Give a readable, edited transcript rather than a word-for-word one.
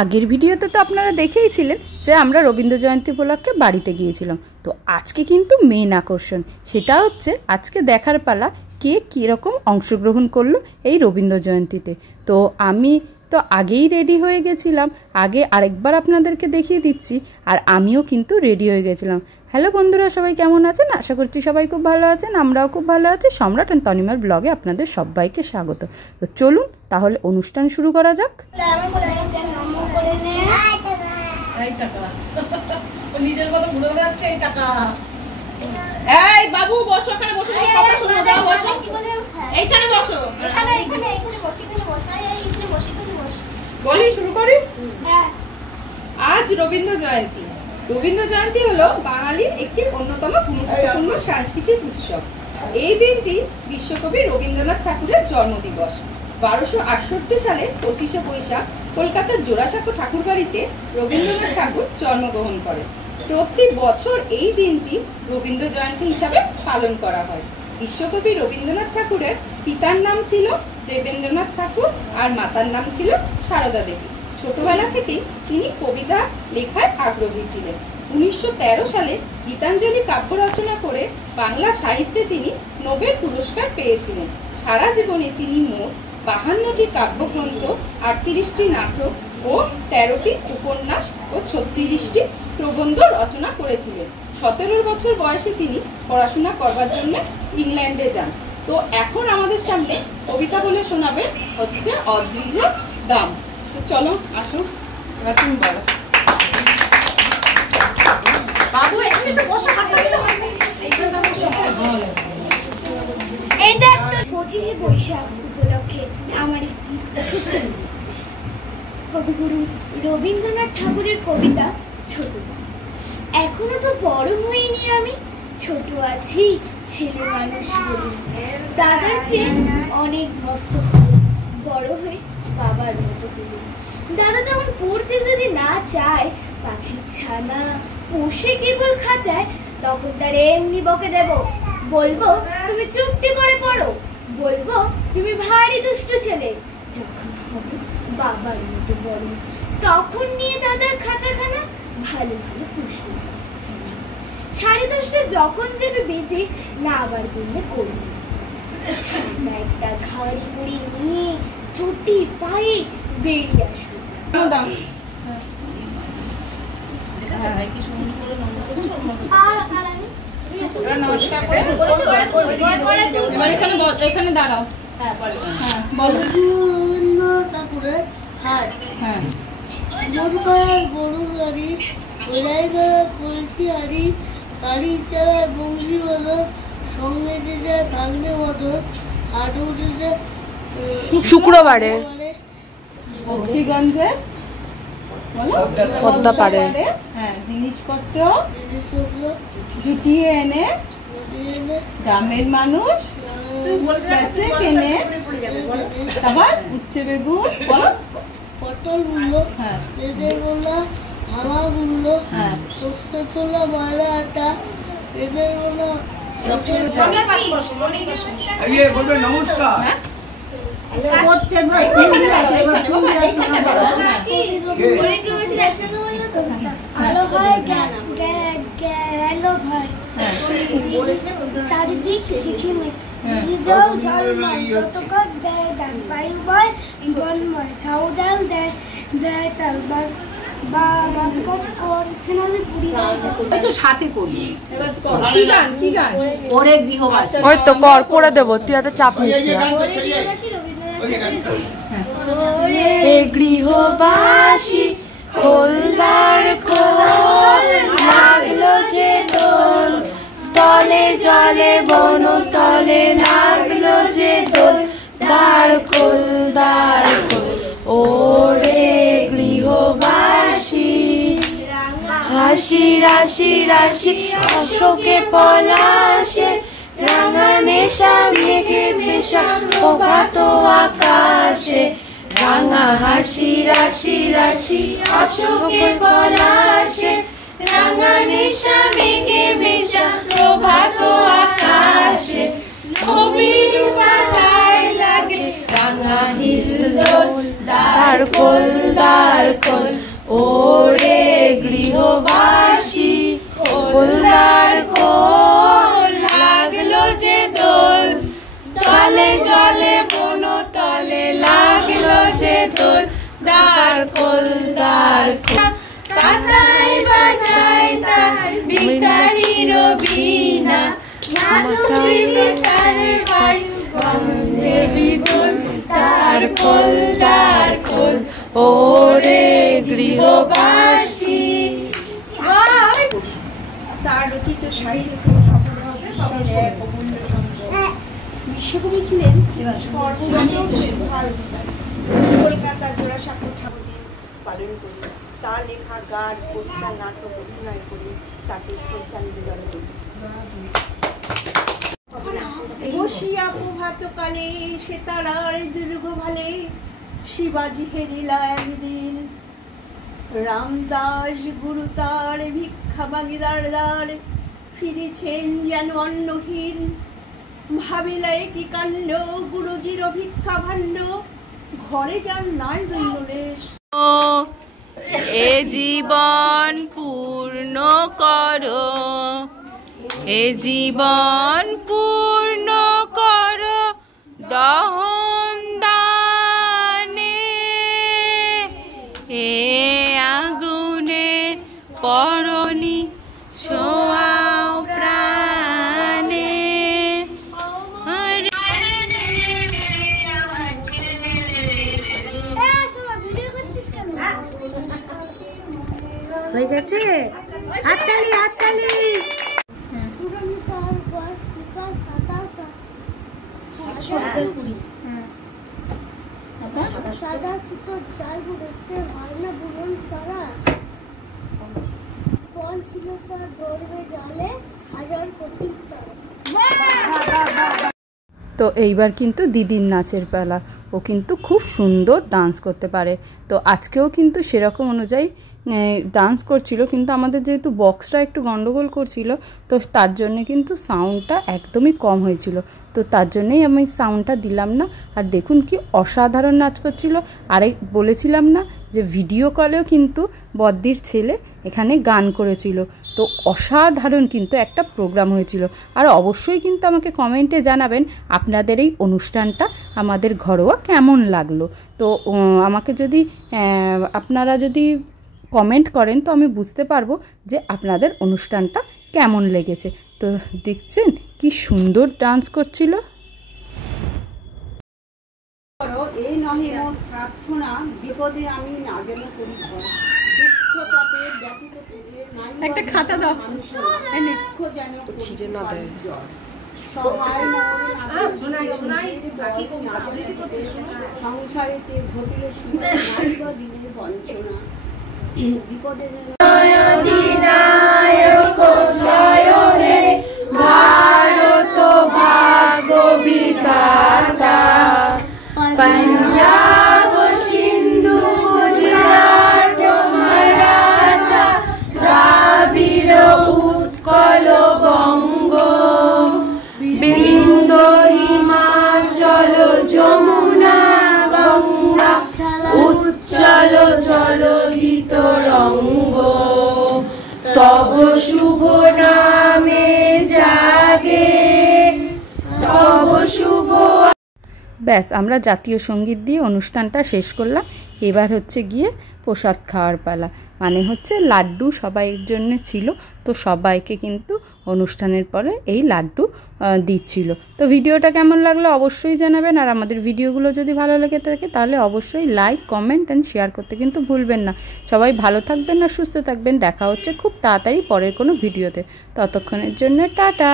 আগের ভিডিওতে তো আপনারা দেখেইছিলেন যে আমরা রবীন্দ্র জয়ন্তী উপলক্ষে বাড়িতে গিয়েছিলাম। তো আজকে কিন্তু মেন আকর্ষণ, সেটা হচ্ছে আজকে দেখার পালা কে কীরকম অংশগ্রহণ করলো এই রবীন্দ্র জয়ন্তীতে। তো আমি তো আগেই রেডি হয়ে গেছিলাম, আগে আরেকবার আপনাদেরকে দেখিয়ে দিচ্ছি। আর আমিও কিন্তু রেডি হয়ে গেছিলাম। হ্যালো বন্ধুরা, সবাই কেমন আছেন? আশা করছি সবাই খুব ভালো আছেন, আমরাও খুব ভালো আছি। সম্রাট অ্যান্ড তনিমার ব্লগে আপনাদের সবাইকে স্বাগত। তো চলুন তাহলে অনুষ্ঠান শুরু করা যাক। নিজের কথা ভুলে যাচ্ছে এই টাকা। এই বাবু বসো, এখানে বসো, কথা শুনো, দাও বসো, এইখানে বসো, এখানে বসি, এখানে বসাই, এইখানে বসি, এখানে বসি। বলি শুরু করি। হ্যাঁ, আজ রবীন্দ্র জয়ন্তী। রবীন্দ্র জয়ন্তী হলো বাঙালির একটি অন্যতম গুরুত্বপূর্ণ সাংস্কৃতিক উৎসব। এই দিনটি বিশ্বকবি রবীন্দ্রনাথ ঠাকুরের জন্মদিবস। 1268 সালের 25শে বৈশাখ কলকাতার জোড়াসাঁকো ঠাকুরবাড়িতে রবীন্দ্রনাথ ঠাকুর জন্মগ্রহণ করেন। প্রতি বছর এই দিনটি রবীন্দ্র জয়ন্তী হিসাবে পালন করা হয়। বিশ্বকবি রবীন্দ্রনাথ ঠাকুরের পিতার নাম ছিল দেবেন্দ্রনাথ ঠাকুর আর মাতার নাম ছিল সারদা দেবী। ছোটবেলা থেকেই তিনি কবিতা লেখায় আগ্রহী ছিলেন। 1913 সালে গীতাঞ্জলি কাব্য রচনা করে বাংলা সাহিত্যে তিনি নোবেল পুরস্কার পেয়েছিলেন। সারা জীবনে তিনি মোট 52টি কাব্যগ্রন্থ, 38টি নাটক ও 13টি উপন্যাস ও 36টি প্রবন্ধ রচনা করেছিলেন। 17 বছর বয়সে তিনি পড়াশোনা করবার জন্য ইংল্যান্ডে যান। তো এখন আমাদের সামনে কবিতা বলে শোনাবেন হচ্ছে অদ্রিজ দাম। তো চলো আসো, তুমি বলো। বাবু এখানে এসে বসো, হাত লাগিয়ে দাও। এইখানটা বসো। এটা একটা 25শে বৈশাখ উপলক্ষে আমার একটি ছোট্ট কবিগুরু রবীন্দ্রনাথ ঠাকুরের কবিতা ছোট। এখনো তো বড় হইনি আমি, ছোট আছি ছেলে মানুষ বলি। দাদার চেয়ে অনেক মস্ত হলো, বড় হয়ে বাবার মতো হলো। দাদা তখন পড়তে যদি না চায়, পাখির ছানা পোষে কেবল খাঁচায়, তখন তার এমনি বকে দেব, বলবো তুমি চুপটি করে পড়ো, বলবো তুমি ভারী দুষ্ট ছেলে। যখন হবে বাবার মতো বড়, তখন নিয়ে দাদার খাঁচাখানা ভালো ভালো পুষবো। 10:30 যখন যাবে বেজে, না আবার জন্য করবো ছানা একটা ঘাড়ি মুড়ি নিয়ে চটি পায়ে বেরিয়ে আসবো। এখানে দাঁড়াও। রবীন্দ্রনাথ ঠাকুরের হাট। হ্যাঁ, গরু গাড়ি, ওলাই গাড়া কলসি হাড়ি, গাড়ি চালায় বংশী বদল, সঙ্গে যেতে ভাগ্নে বদল, হাট উঠেছে শুক্রবারে বক্সিগঞ্জে পদ্মাপাড়ে। হ্যাঁ, জিনিসপত্র জুটিয়ে এনে গ্রামের মানুষ বেচে কেনে। তারপর উচ্ছে বেগুন বলো, পটল গুলো, হ্যাঁ, গোলা ভাঙা গুলো, হ্যাঁ, সর্ষে ছোলা ময়লা আটা, গোলা নমস্কার। চারিদিক ঝিকিমিকি যাও ঝাল যতকার দেয় ডান পায়ু বয় বন মর ছাউ ডাল দেয় দেয় তাল বাস বা বাস কাজ কর হেনালে পুরি দেয়। ওই তো সাথে করি। কি গান, কি গান? ওরে গৃহবাসী। ওই তো করে দেবো, তুই এত চাপ নিস না। এ গৃহবাসী খোলদার খোল, লাগলো যে দোল, স্থলে জলে বনস্থলে লাগলো যে দোল, দ্বার খোল দ্বার খোল, ওরে গৃহবাসী। হাসি রাশি রাশি অশোকে পলাশে, রাঙা নেশা মেঘে ভেসা প্রভাত আকাশে। রাঙা হাসি রাশি রাশি অশোকে পলাশে, রাঙা নেশা মেঘে ভেসা প্রভাত আকাশে। নবীন পাতায় লাগে রাঙা হিল দোল, দ্বার খোল দ্বার খোল ওরে গৃহবাসী খোল দ্বার খোল লাগলো যে দোল তলে জলে বন তলে লাগলো যে দোল দ্বার খোল দ্বার খোল পাতায় বাজায় তার ভিখারির বীণা মাধবী তার বায়ু গন্ধে বিপুল দ্বার খোল দ্বার খোল ওরে গৃহবাসী। তার রচিত সাহিত্য বিশ্বকবি ছিলেন কলকাতার জোড়াসাঁকো ঠাকুর পালন করি, তার লেখা গান কবিতা নাটক অভিনয় করি, তাকে শ্রদ্ধা নিবেদন করি। বসিয়া প্রভাতকালে সে তারার দুর্গ ভালে শিবাজি হেরিলা একদিন, রামদাস গুরু তার ভিক্ষা মাগিদার দ্বার ফিরেছেন যেন অন্নহীন, ভাবিলে কি কাণ্ড গুরুজির ভিক্ষা ভাণ্ড ঘরে যার নাই দণ্ডলেশ। এ জীবন পূর্ণ করো এ জীবন পূর্ণ করো দহন দানে এ আগুনের পরনি ছোঁয়াও প্রাণে। হয়ে গেছে, হাততালি হাততালি। পুরনো তার বয়স বিকাশ 27 সাদা সুতো চাল বুড়োচ্ছে হয় না বুড়ন সারা, পণ ছিল তার দৌড়বে জালে 1000 কোটি তারা। তো এইবার কিন্তু দিদির নাচের পালা, ও কিন্তু খুব সুন্দর ডান্স করতে পারে। তো আজকেও কিন্তু সেরকম অনুযায়ী ডান্স করছিল, কিন্তু আমাদের যেহেতু বক্সটা একটু গন্ডগোল করছিল তো তার জন্য কিন্তু সাউন্ডটা একদমই কম হয়েছিল, তো তার জন্যই আমি সাউন্ডটা দিলাম না। আর দেখুন কি অসাধারণ নাচ করছিল। আর বলেছিলাম না যে ভিডিও কলেও কিন্তু বদ্দির ছেলে এখানে গান করেছিল, তো অসাধারণ কিন্তু একটা প্রোগ্রাম হয়েছিল। আর অবশ্যই কিন্তু আমাকে কমেন্টে জানাবেন আপনাদের এই অনুষ্ঠানটা আমাদের ঘরোয়া কেমন লাগলো। তো আমাকে যদি আপনারা যদি কমেন্ট করেন তো আমি বুঝতে পারবো যে আপনাদের অনুষ্ঠানটা কেমন লেগেছে। তো দেখছেন কি সুন্দর ডান্স করছিল। এই নহে মোর প্রার্থনা বিপদে আমি না যেন করি ভয়, দুঃখ তাপে ব্যতীত থেকে নাই একটা খাতা দাও দুঃখ যেন ছিড়ে না দেয় সবাই সংসারেতে ঘটিলে শুভ নাই বা দিলে বঞ্চনা বিপদে ভারত ভাগ্য বিধাতা पंजाब सिंधु गुजरात मराठा द्राविड़ उत्कल बंग बिंदु हिमाचल जमुना गंगा उच्चल जलधित रंग तब शुभ नामे जागे तब शुभ। ব্যাস আমরা জাতীয় সঙ্গীত দিয়ে অনুষ্ঠানটা শেষ করলাম। এবার হচ্ছে গিয়ে প্রসাদ খাওয়ার পালা, মানে হচ্ছে লাড্ডু সবাইয়ের জন্য ছিল, তো সবাইকে কিন্তু অনুষ্ঠানের পরে এই লাড্ডু দিচ্ছিল। তো ভিডিওটা কেমন লাগলো অবশ্যই জানাবেন। আর আমাদের ভিডিওগুলো যদি ভালো লেগে থাকে তাহলে অবশ্যই লাইক কমেন্ট অ্যান্ড শেয়ার করতে কিন্তু ভুলবেন না। সবাই ভালো থাকবেন আর সুস্থ থাকবেন। দেখা হচ্ছে খুব তাড়াতাড়ি পরের কোনো ভিডিওতে। ততক্ষণের জন্য টাটা।